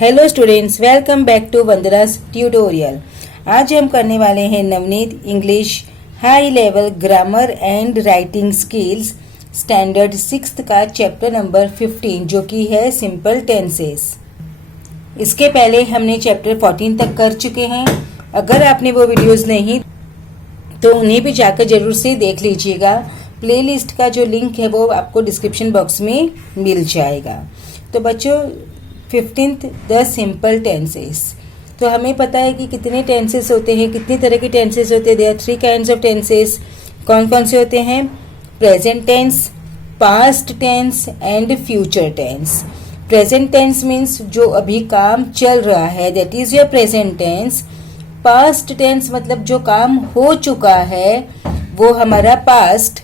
Hello students, welcome back to Vandana's tutorial. आज हम करने वाले हैं Navneet English high level grammar and writing skills standard 6th का चैप्टर नंबर 15 जो कि है सिंपल टेंसेस। इसके पहले हमने चैप्टर 14 तक कर चुके हैं। अगर आपने वो वीडियोस नहीं तो उन्हें भी जाकर जरूर से देख लीजिएगा। प्लेलिस्ट का जो लिंक है वो आपको डिस्क्रिप्शन बॉक्स में मिल जाएगा। तो बच्चों 15th द सिंपल टेंसेस। तो हमें पता है कि कितने टेंसेस होते हैं, कितनी तरह के टेंसेस होते हैं। There are 3 kinds of tenses. कौन कौन से होते हैं? Present tense, past tense and future tense. Present tense means जो अभी काम चल रहा है, that is your present tense. Past tense मतलब जो काम हो चुका है वो हमारा पास्ट,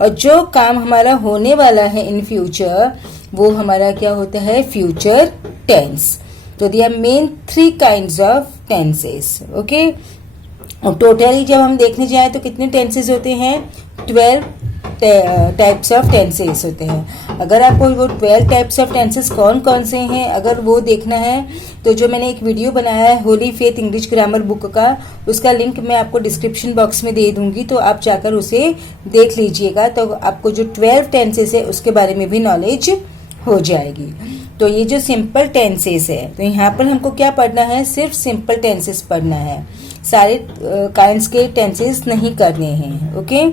और जो काम हमारा होने वाला है इन फ्यूचर वो हमारा क्या होता है? Future tense. तो they are main 3 kinds of tenses. Okay, और टोटली जब हम देखने जाए तो कितने टेंसेस होते हैं? 12 टाइप्स ऑफ टेंसेस होते हैं। अगर आपको वो 12 टाइप्स ऑफ टेंसेस कौन कौन से हैं अगर वो देखना है तो जो मैंने एक वीडियो बनाया है Holi faith English grammar book का, उसका लिंक मैं आपको डिस्क्रिप्शन बॉक्स में दे दूंगी, तो आप जाकर उसे देख लीजिएगा। तो आपको जो 12 टेंसेस है उसके बारे में भी नॉलेज हो जाएगी। तो ये जो सिंपल टेंसेस है, तो यहाँ पर हमको क्या पढ़ना है? सिर्फ सिंपल टेंसेस पढ़ना है, सारे काइंड्स के टेंसेस नहीं करने हैं। ओके,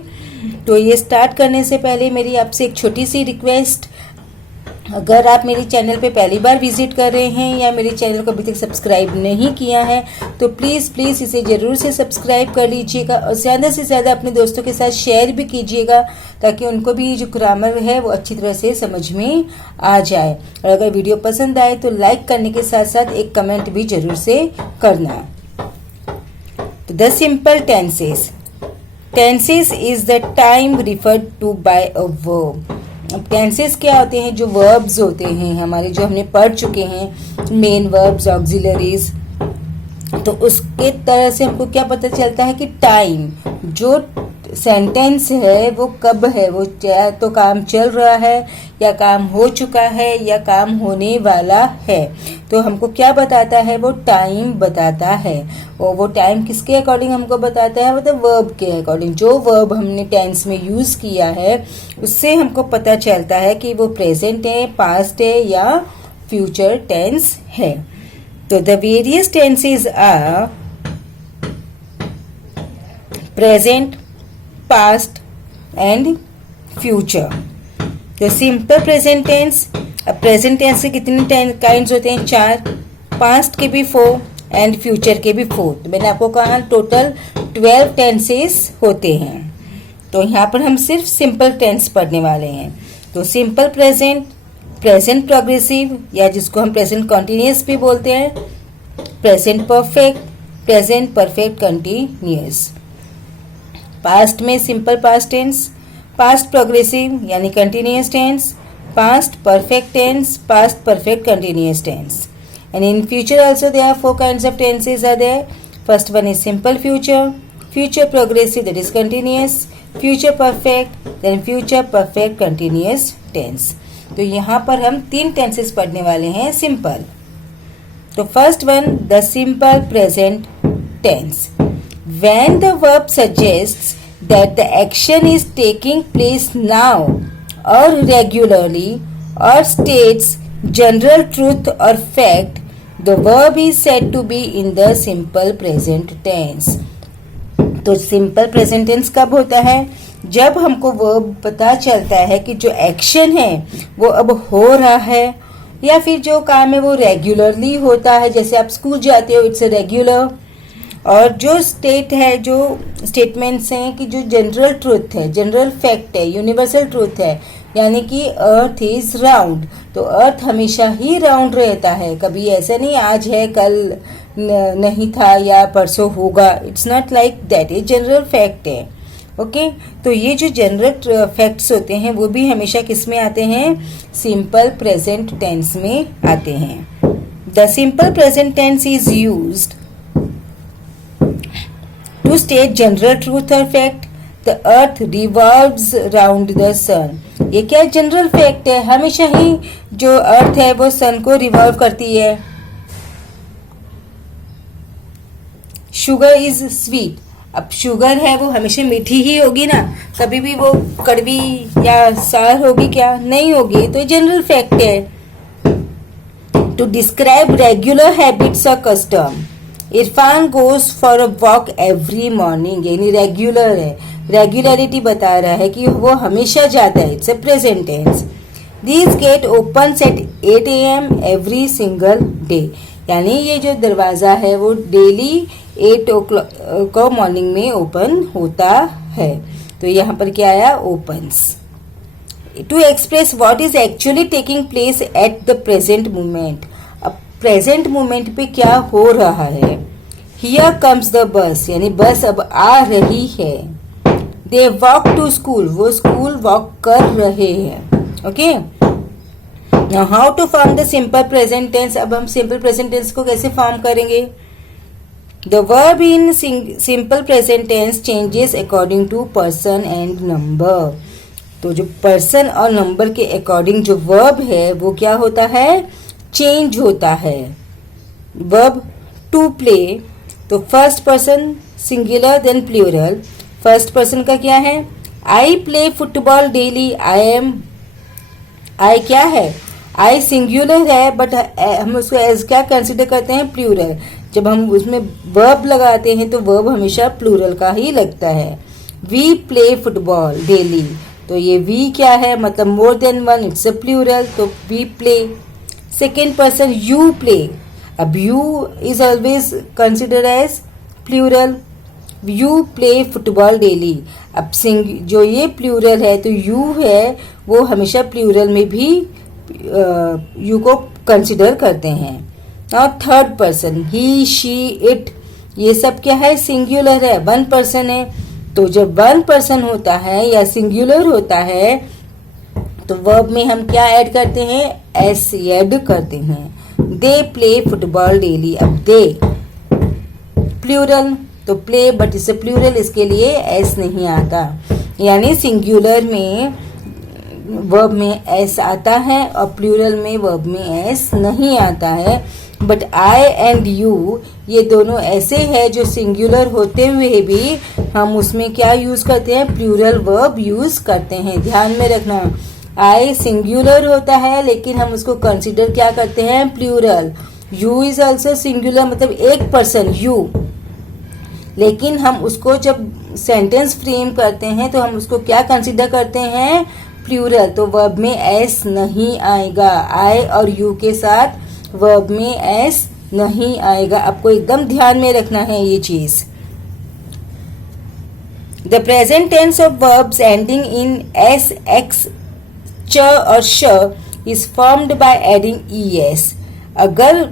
तो ये स्टार्ट करने से पहले मेरी आपसे एक छोटी सी रिक्वेस्ट, अगर आप मेरे चैनल पे पहली बार विजिट कर रहे हैं या मेरे चैनल को अभी तक सब्सक्राइब नहीं किया है तो प्लीज़ इसे ज़रूर से सब्सक्राइब कर लीजिएगा और ज़्यादा से ज़्यादा अपने दोस्तों के साथ शेयर भी कीजिएगा ताकि उनको भी जो ग्रामर है वो अच्छी तरह से समझ में आ जाए। और अगर वीडियो पसंद आए तो लाइक करने के साथ साथ एक कमेंट भी जरूर से करना। तो the simple tenses. Tenses is the time referred to by a verb. Tenses क्या होते हैं? जो वर्ब्स होते हैं हमारे, जो हमने पढ़ चुके हैं, मेन वर्ब्स, ऑक्सिलरीज। तो उसके तरह से हमको क्या पता चलता है कि टाइम, जो सेंटेंस है वो कब है, वो या तो काम चल रहा है या काम हो चुका है या काम होने वाला है। तो हमको क्या बताता है? वो टाइम बताता है। और वो टाइम किसके अकॉर्डिंग हमको बताता है? मतलब वर्ब के अकॉर्डिंग। जो वर्ब हमने टेंस में यूज किया है उससे हमको पता चलता है कि वो प्रेजेंट है, पास्ट है या फ्यूचर टेंस है। तो the various tenses are present, past and future. तो सिंपल प्रेजेंट टेंस, अब प्रेजेंट टेंस के कितने काइंड्स होते हैं? 4। पास्ट के भी 4 एंड फ्यूचर के भी 4। तो मैंने आपको कहा टोटल 12 टेंसेस होते हैं। तो यहाँ पर हम सिर्फ सिंपल टेंस पढ़ने वाले हैं। तो सिंपल प्रेजेंट, प्रेजेंट प्रोग्रेसिव या जिसको हम प्रेजेंट कॉन्टिन्यूअस भी बोलते हैं, present perfect, present perfect continuous. Past में simple past tense, past progressive यानी continuous tense, past perfect tense, past perfect continuous tense. And in future also there are 4 kinds of tenses are there. First one is simple future, future progressive that is continuous, future perfect, then future perfect continuous tense. तो यहाँ पर हम 3 tenses पढ़ने वाले हैं simple. तो first one, the simple present tense. When the verb suggests that the action is taking place now or regularly or states general truth or fact, the verb is said to be in the simple present tense. तो simple present tense कब होता है? जब हमको verb पता चलता है कि जो एक्शन है वो अब हो रहा है या फिर जो काम है वो रेगुलरली होता है। जैसे आप स्कूल जाते हो, इट्स रेगुलर। और जो स्टेट है, जो स्टेटमेंट्स हैं कि जो जनरल ट्रूथ है, जनरल फैक्ट है, यूनिवर्सल ट्रूथ है, यानी कि अर्थ इज राउंड। तो अर्थ हमेशा ही राउंड रहता है, कभी ऐसा नहीं आज है कल नहीं था या परसों होगा। इट्स नॉट लाइक दैट, ये जनरल फैक्ट है। ओके, तो ये जो जनरल फैक्ट्स होते हैं वो भी हमेशा किस में आते हैं? सिंपल प्रेजेंट टेंस में आते हैं। The simple present tense is used to state general truth or fact. The earth revolves round the sun. ये क्या जनरल फैक्ट है? हमेशा ही जो अर्थ है वो सन को रिवॉल्व करती है। Sugar is sweet. अब शुगर है वो हमेशा मीठी ही होगी ना, कभी भी वो कड़वी या सार होगी क्या? नहीं होगी। तो जनरल फैक्ट है। टू डिस्क्राइब रेगुलर हैबिट्स और custom, Irfan goes for a walk every morning, यानी रेगुलर है, रेगुलरिटी बता रहा है कि वो हमेशा जाता है। It's a present tense. This gate open at 8 AM every single day, यानी ये जो दरवाजा है वो डेली 8 o'clock को मॉर्निंग में ओपन होता है। तो यहाँ पर क्या आया? Opens. To express what is actually taking place at the present moment, अब प्रेजेंट मोमेंट पे क्या हो रहा है। हियर कम्स द बस, यानी बस अब आ रही है। दे वॉक टू स्कूल, वो स्कूल वॉक कर रहे हैं। Okay, now how to form the simple present tense. अब हम सिंपल प्रेजेंट टेंस को कैसे फॉर्म करेंगे? The verb in simple present tense changes according to person and number. तो जो पर्सन और नंबर के अकॉर्डिंग जो वर्ब है वो क्या होता है? चेंज होता है। वर्ब टू प्ले, तो first person singular then plural. First person का क्या है? I play football daily. I क्या है? आई सिंगुलर है, बट हम उसको एज क्या कंसिडर करते हैं? प्लूरल। जब हम उसमें वर्ब लगाते हैं तो वर्ब हमेशा प्लूरल का ही लगता है। वी प्ले फुटबॉल डेली, तो ये वी क्या है? मतलब more than one, it's a plural, तो we play. Second person you play, अब you is always consider as plural. You play football daily, अब जो ये प्लूरल है तो यू है वो हमेशा प्लूरल में भी यू को कंसिडर करते हैं। और third person he she it, ये सब क्या है? सिंगुलर है, वन पर्सन है। तो जब वन पर्सन होता है या सिंगुलर होता है तो वर्ब में हम क्या ऐड करते हैं? एस ऐड करते हैं। दे प्ले फुटबॉल डेली, अब दे प्लूरल, तो प्ले बट इसे प्लूरल, इसके लिए एस नहीं आता। यानी सिंगुलर में वर्ब में एस आता है और प्लूरल में वर्ब में एस नहीं आता है। बट आई एंड यू ये दोनों ऐसे हैं जो सिंगुलर होते हुए भी हम उसमें क्या यूज करते हैं? प्लूरल वर्ब यूज करते हैं। ध्यान में रखना, आई सिंगुलर होता है लेकिन हम उसको कंसिडर क्या करते हैं? Plural. You is also singular, मतलब एक पर्सन यू, लेकिन हम उसको जब सेंटेंस फ्रेम करते हैं तो हम उसको क्या कंसिडर करते हैं? प्लूरल। तो वर्ब में एस नहीं आएगा। आई और यू के साथ वर्ब में एस नहीं आएगा। आपको एकदम ध्यान में रखना है ये चीज। The present tense of verbs ending in s, x, च और श is formed by adding ES। अगर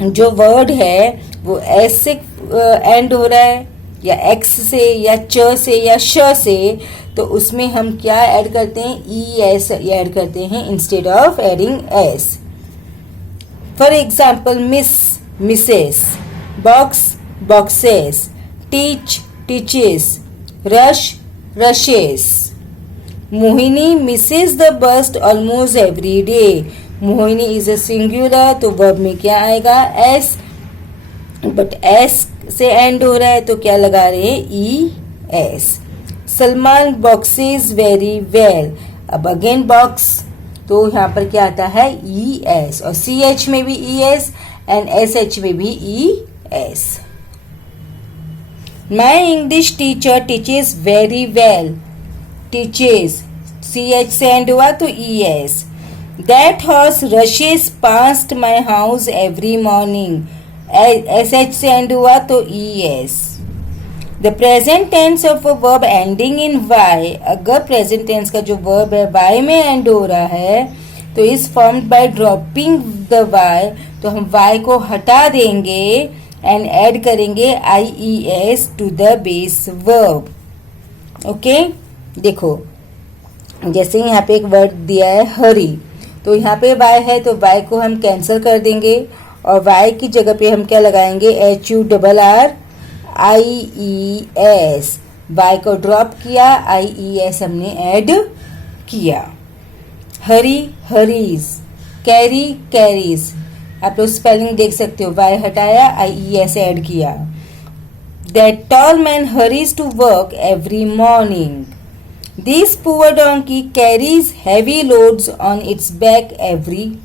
जो वर्ड है वो एस से एंड हो रहा है या एक्स से या च से या श से, तो उसमें हम क्या ऐड करते हैं? ES ऐड करते हैं instead of adding S. For example miss, Mrs, box, boxes, teach, teaches, rush, rashes. Mohini Mrs the bus almost every day. Mohini is a singular, तो वर्ब में क्या आएगा? एस, बट एस से एंड हो रहा है तो क्या लगा रहे हैं? ES। Salman boxes very well, अब अगेन बॉक्स, तो यहाँ पर क्या आता है? ES, और CH में भी ES एंड SH में भी ES। My English teacher teaches very well, teaches CH से एंड हुआ तो ES। That horse rushes past my house every morning, SH से एंड हुआ तो ES। The present tense of a verb ending in Y, अगर present tense का जो verb है Y में एंड हो रहा है तो is formed by dropping the Y, तो हम Y को हटा देंगे एंड ऐड करेंगे IES to the base verb. Okay, देखो जैसे यहाँ पे एक वर्ड दिया है हरी, तो यहाँ पे Y है तो Y को हम कैंसिल कर देंगे और Y की जगह पे हम क्या लगाएंगे? HURRIES। Y को ड्रॉप किया, IES हमने ऐड किया। हरी, हरीज, कैरी, कैरीज। आप लोग स्पेलिंग देख सकते हो, Y हटाया, IES ऐड किया। That tall man hurries to work every morning. This poor donkey carries heavy loads on its back every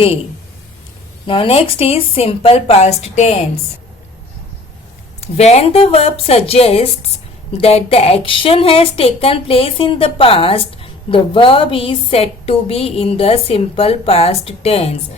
day. Now next is simple past tense. When the verb suggests that the action has taken place in the past, the verb is said to be in the simple past tense.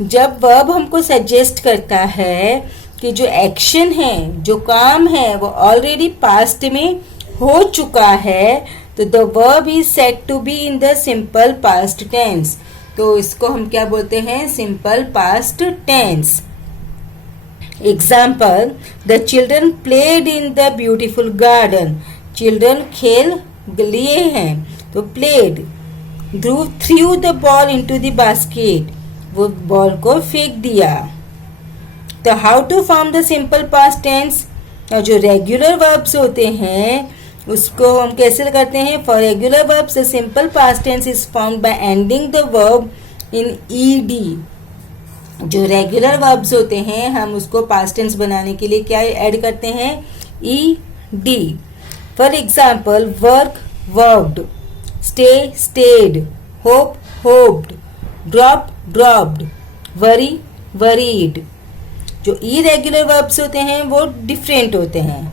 जब verb हमको suggest करता है कि जो action है, जो काम है, वो already past में हो चुका है, तो the verb is said to be in the simple past tense. तो इसको हम क्या बोलते हैं? Simple past tense. Example, the children played in the beautiful garden. Children खेल लिए हैं, तो played. Threw the ball into the basket. वो बॉल को फेंक दिया. तो how to form the simple past tense? और जो regular verbs होते हैं उसको हम कैसे करते हैं? For regular verbs, the simple past tense is formed by ending the verb in ed. जो रेगुलर वर्ब्स होते हैं हम उसको पास्ट टेंस बनाने के लिए क्या ऐड करते हैं? ed. For example, work worked, stay stayed, hope hoped, drop dropped, worry worried. जो इरेगुलर वर्ब्स होते हैं वो डिफरेंट होते हैं.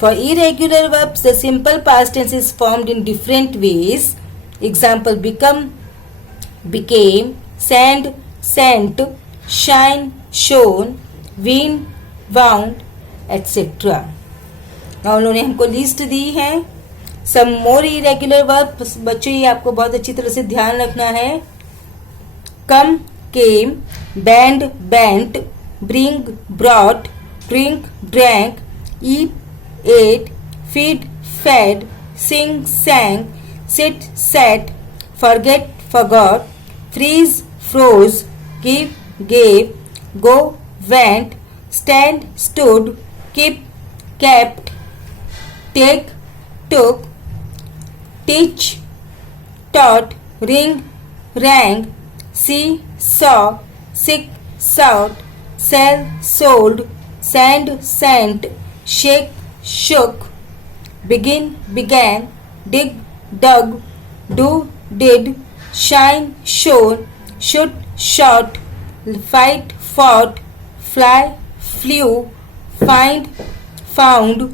For irregular verbs the simple past tense is formed in different ways. Example, become became, send sent, shine shone, win wound, etc. now उन्होंने हमको list दी है. सम मोर irregular verb, बच्चों ये आपको बहुत अच्छी तरह से ध्यान रखना है. Come came, bend bent, bring brought, drink drank, eat ate, feed fed, sing sang, sit sat, forget forgot, freeze froze, give gave, go went, stand stood, keep kept, take took, teach taught, ring rang, see saw, sick sought, sell sold, send sent, shake shook, begin began, dig dug, do did, shine shone, shoot shot, fight fought, fly flew, find found,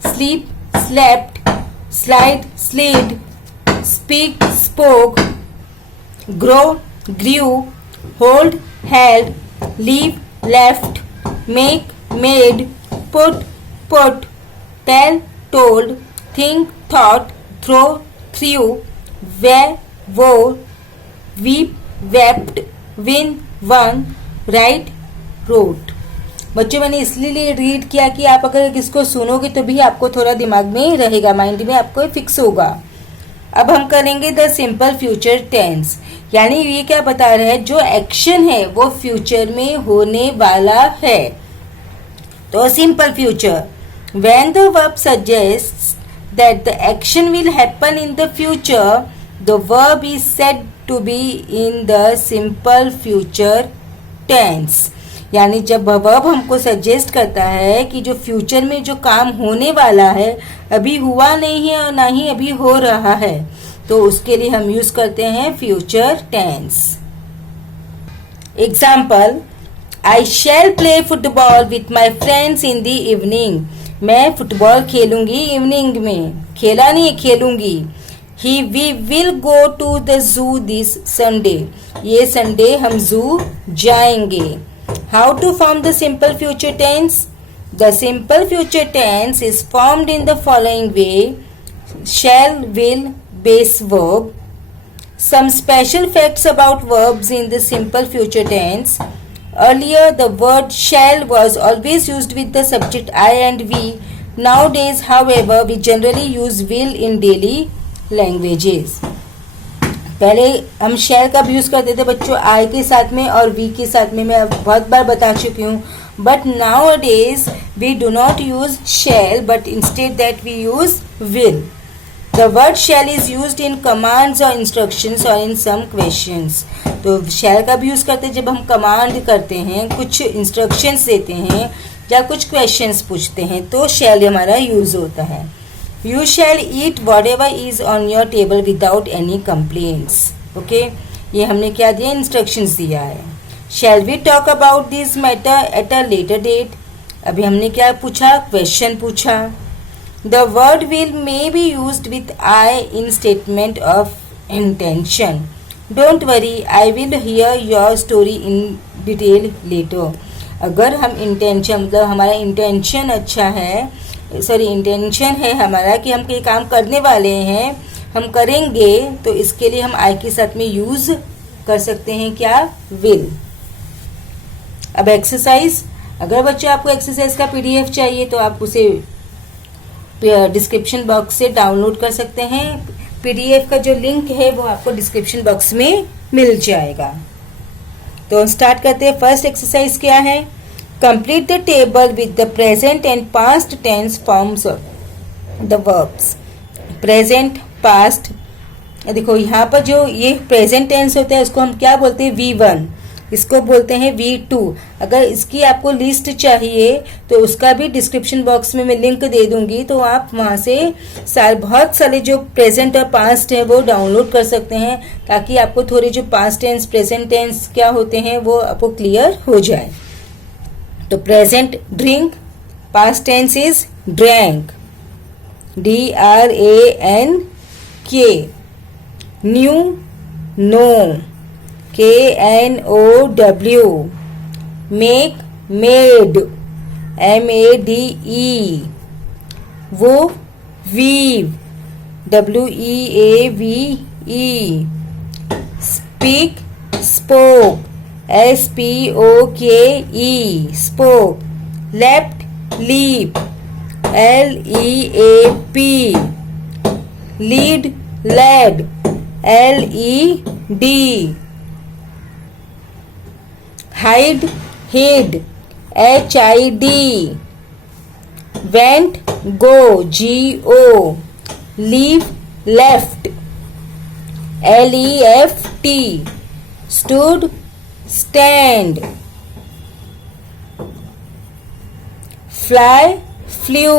sleep slept, slide slid, speak spoke, grow grew, hold held, leave left, make made, put put, tell told, think thought, throw threw, wear wore, weep wept, win won, write wrote. बच्चों मैंने इसलिए read किया कि आप अगर इसको सुनोगे तो भी आपको थोड़ा दिमाग में रहेगा, माइंड में आपको फिक्स होगा. अब हम करेंगे द सिंपल फ्यूचर टेंस. यानी ये क्या बता रहे हैं? जो एक्शन है वो फ्यूचर में होने वाला है. तो simple future, when the verb suggests that the action will happen in the future, the verb is said to be in the simple future tense. यानी जब verb हमको सजेस्ट करता है कि जो फ्यूचर में जो काम होने वाला है अभी हुआ नहीं है और ना ही अभी हो रहा है, तो उसके लिए हम यूज करते हैं future tense. Example, I shall play football with my friends in the evening. मैं फुटबॉल खेलूंगी इवनिंग में, खेला नहीं खेलूंगी. we will go to the zoo this Sunday. ये संडे हम जू जाएंगे. How to form the simple future tense? The simple future tense is formed in the following way: shall, will, base verb. Some special facts about verbs in the simple future tense. Earlier, the word shall was always used with the subject I and we. Nowadays, however, we generally use will in daily languages. पहले हम शैल का use करते थे बच्चों आई के साथ में और वी के साथ में, मैं बहुत बार बता चुकी हूँ. But nowadays we do not use shall but instead that we use will. The word shall is used in commands और इंस्ट्रक्शंस और इन सम क्वेश्चंस. तो शैल का भी यूज करते हैं जब हम कमांड करते हैं, कुछ इंस्ट्रक्शंस देते हैं, या कुछ क्वेश्चंस पूछते हैं तो शैल हमारा यूज होता है। You shall eat whatever is on your table without any complaints. Okay, ये हमने क्या दिया, इंस्ट्रक्शंस दिया है। Shall we talk about this matter at a later date. अभी हमने क्या पूछा, क्वेश्चन पूछा। The word will may be used with I in statement of intention. Don't worry, I will hear your story in detail later. अगर हम intention, मतलब हमारा intention अच्छा है, इंटेंशन है हमारा कि हम कोई काम करने वाले हैं, हम करेंगे, तो इसके लिए हम आई के साथ में यूज कर सकते हैं क्या, विल। अब एक्सरसाइज, अगर बच्चे आपको एक्सरसाइज का पीडीएफ चाहिए तो आप उसे डिस्क्रिप्शन बॉक्स से डाउनलोड कर सकते हैं। पीडीएफ का जो लिंक है वो आपको डिस्क्रिप्शन बॉक्स में मिल जाएगा। तो स्टार्ट करते हैं। फर्स्ट एक्सरसाइज क्या है, complete the table with the present and past tense forms of the verbs. Present, past, देखो यहाँ पर जो ये प्रेजेंट टेंस होता है उसको हम क्या बोलते हैं, V1, इसको बोलते हैं V2। अगर इसकी आपको लिस्ट चाहिए तो उसका भी डिस्क्रिप्शन बॉक्स में मैं लिंक दे दूंगी, तो आप वहाँ से बहुत सारे जो प्रेजेंट और पास्ट है वो डाउनलोड कर सकते हैं, ताकि आपको थोड़े जो पास्ट टेंस प्रेजेंट टेंस क्या होते हैं वो आपको क्लियर हो जाए। तो present drink, past tense is drank, DRANK। New, no, KNOW। Make, made, MADE। Wove, weave, WEAVE। Speak, spoke, SPOKE, spoke. Left, leap, LEAP। Lead, led, LED। Hide, hid, HID। Went, go, GO। Leave, left, LEFT। Stood, stand. Fly, flew,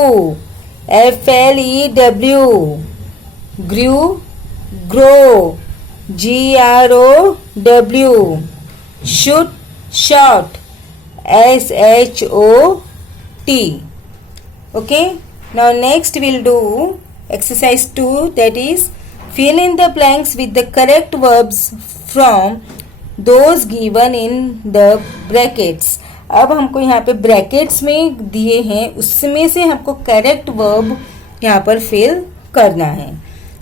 FLEW। Grew, grow, GROW। shoot, shot, SHOT। Okay, now next we'll do exercise 2, that is fill in the blanks with the correct verbs from those given in the brackets। अब हमको यहाँ पे brackets में दिए हैं, उसमें से हमको करेक्ट वर्ब यहाँ पर फिल करना है।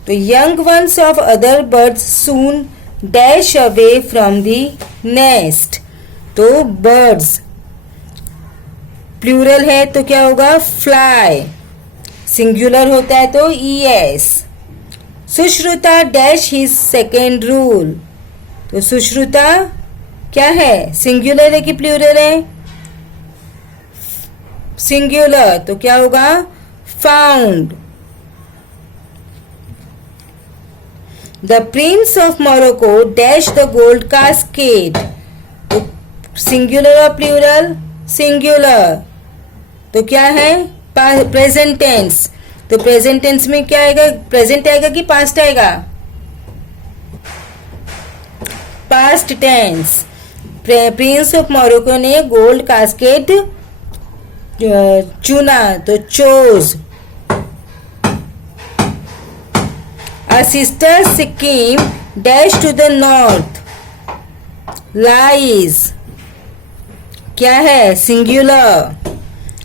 तो young ones of other birds soon dash away from the nest. तो बर्ड्स प्लूरल है तो क्या होगा, फ्लाई। सिंगुलर होता है तो ES। Sushruta dash his second rule. तो सुश्रुता क्या है, सिंगुलर है कि प्लूरल है, सिंगुलर, तो क्या होगा, found. The prince of Morocco dash the gold casket. तो सिंगुलर और प्लूरल, सिंगुलर, तो क्या है, प्रेजेंट टेंस। तो प्रेजेंट टेंस में क्या आएगा, प्रेजेंट आएगा कि पास्ट आएगा, past tense. Prince of Morocco ने गोल्ड कास्केट चुना, तो chose. A sister Sikkim dash to the north lies, क्या है, singular.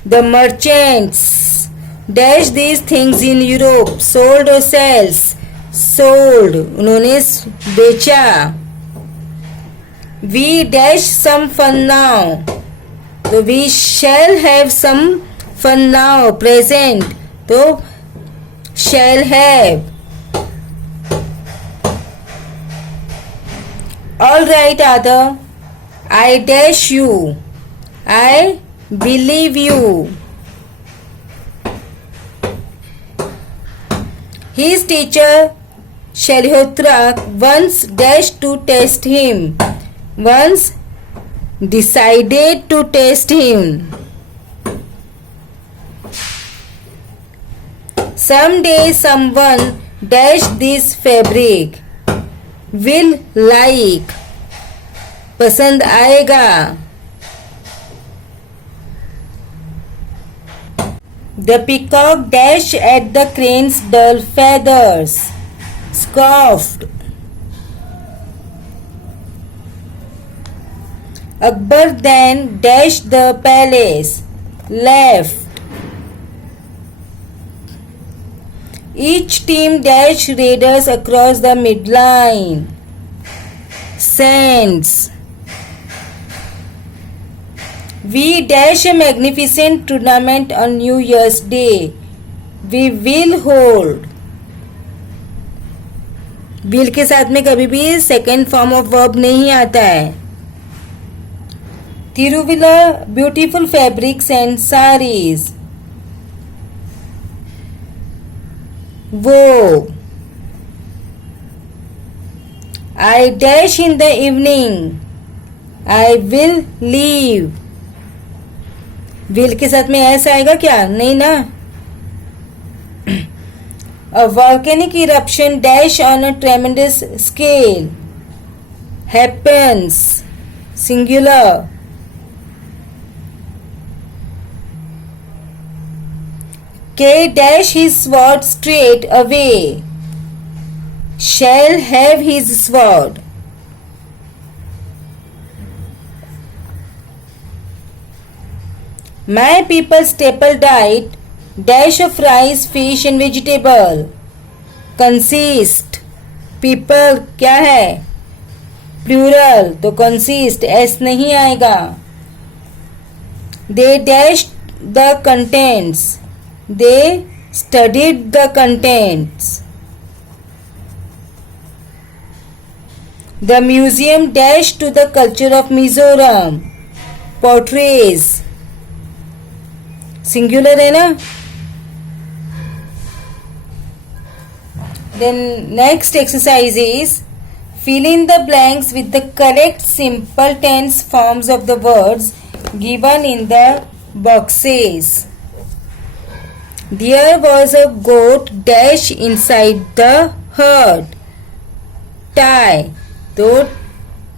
The merchants dash these things in Europe, sold or sells, sold, उन्होंने बेचा। We dash some fun now, तो we shall have some fun now, present, तो shall have। All right, Ada, I dash you, I believe you। His teacher Shalhotra once dashed to test him, once decided to test him। Someday someone dash this fabric. Will like. पसंद आएगा. The peacock dashed at the crane's dull feathers. Scoffed. Akbar then dashed the palace. Left. Each team dashed raiders across the midline. Sends. We dash a magnificent tournament on New Year's Day. We will hold. will के साथ में कभी भी second form of verb नहीं आता है. Tiruvila beautiful fabrics and saris. वो. I dash in the evening. I will leave. will के साथ में ऐसा आएगा क्या? नहीं ना. A volcanic eruption dash on a tremendous scale. Happens. Singular. K dash his sword straight away. Shall have his sword. My people's staple diet dash of rice, fish and vegetable. Consist. People क्या है? Plural तो consist s नहीं आएगा. They dashed the contents. They studied the contents. The museum dashed to the culture of Mizoram. Portrays. Singular है ना. Then next exercise is fill in the blanks with the correct simple tense forms of the words given in the boxes. There was a goat dash inside the herd. Tie. तो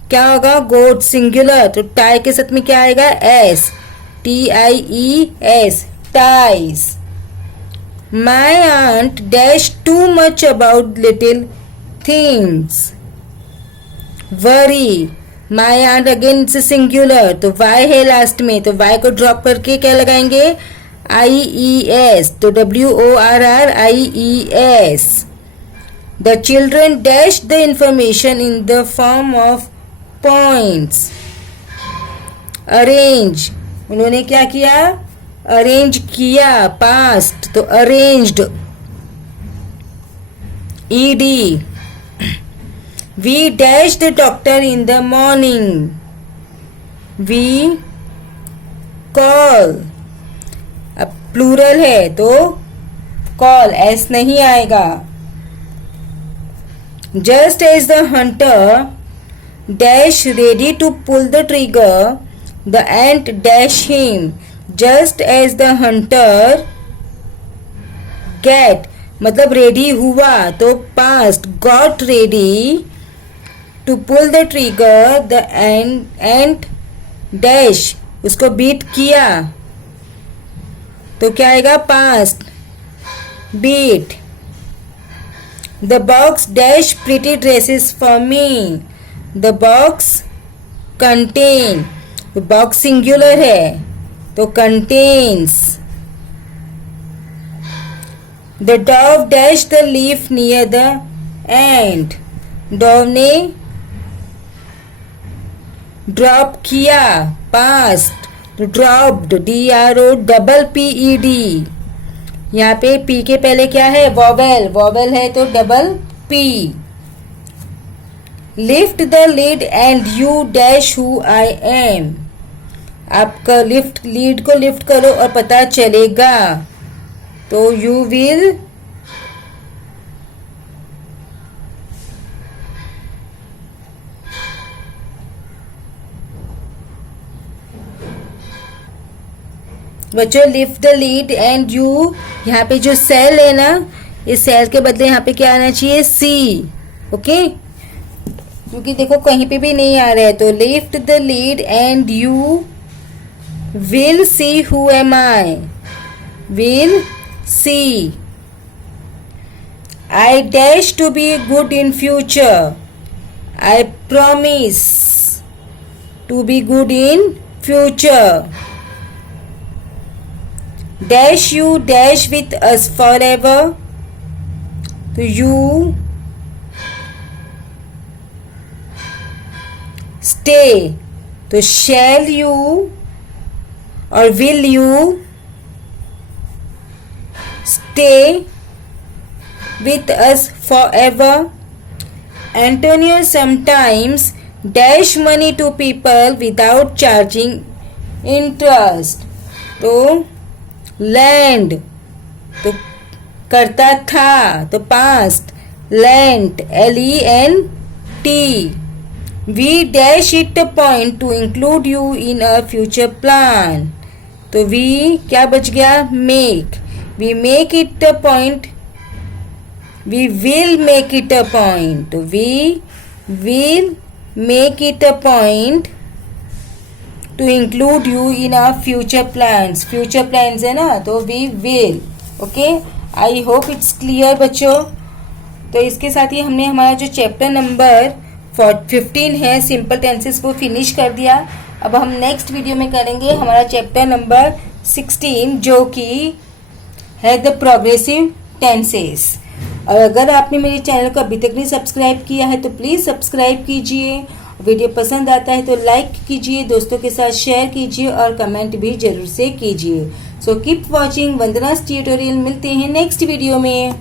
क्या होगा? गोट singular तो tie के साथ में क्या आएगा? S. TIES. Ties. My aunt dash too much about little things. Worry. My aunt again it's singular तो वाई है लास्ट में तो वाई को ड्रॉप करके क्या लगाएंगे? IES. तो WORRIES. The children dashed the information in the form of points. Arrange. उन्होंने क्या किया? Arrange किया. Past तो arranged. ED. We dashed the doctor in the morning. We call. अब plural है तो call s नहीं आएगा. Just as the hunter dash ready to pull the trigger, the ant dash him. Just as the hunter get मतलब ready हुआ तो past got ready to pull the trigger, the ant dash उसको beat किया तो क्या आएगा? past beat. The box dash pretty dresses for me. The box contain. तो box singular है तो contains. The dove dashed the leaf near the ant. Dove ने drop किया past तो dropped. DROPPED. यहाँ पे P के पहले क्या है? वॉवेल. वॉवेल है तो double P. Lift the lead and you dash who I am. आपका लिफ्ट लीड को लिफ्ट करो और पता चलेगा तो यू विल बच्चों lift the lead and you, यहाँ पे जो सेल है ना, इस सेल के बदले यहाँ पे क्या आना चाहिए, सी। ओके, क्योंकि देखो कहीं पे भी नहीं आ रहा है, तो lift the lead and you will see who am I, will see. I dash to be good in future. I promise to be good in future. Dash you dash with us forever. So you stay. So shall you or will you stay with us forever? Antonio sometimes dash money to people without charging interest. तो lend, तो करता था, तो past lent, lent. We dash it a point to include you in a future plan. तो we क्या बच गया, make. We make it a point. We will make it a point. We will make it a point to include you in our future plans. Future plans है ना, तो we will. Okay? I hope it's clear बच्चों. तो इसके साथ ही हमने हमारा जो चैप्टर नंबर 15 है सिंपल टेंसेस को फिनिश कर दिया। अब हम नेक्स्ट वीडियो में करेंगे हमारा चैप्टर नंबर 16 जो कि है द प्रोग्रेसिव टेंसेस। और अगर आपने मेरे चैनल को अभी तक नहीं सब्सक्राइब किया है तो प्लीज़ सब्सक्राइब कीजिए। वीडियो पसंद आता है तो लाइक कीजिए, दोस्तों के साथ शेयर कीजिए और कमेंट भी जरूर से कीजिए। So keep watching Vandana's tutorial. मिलते हैं नेक्स्ट वीडियो में।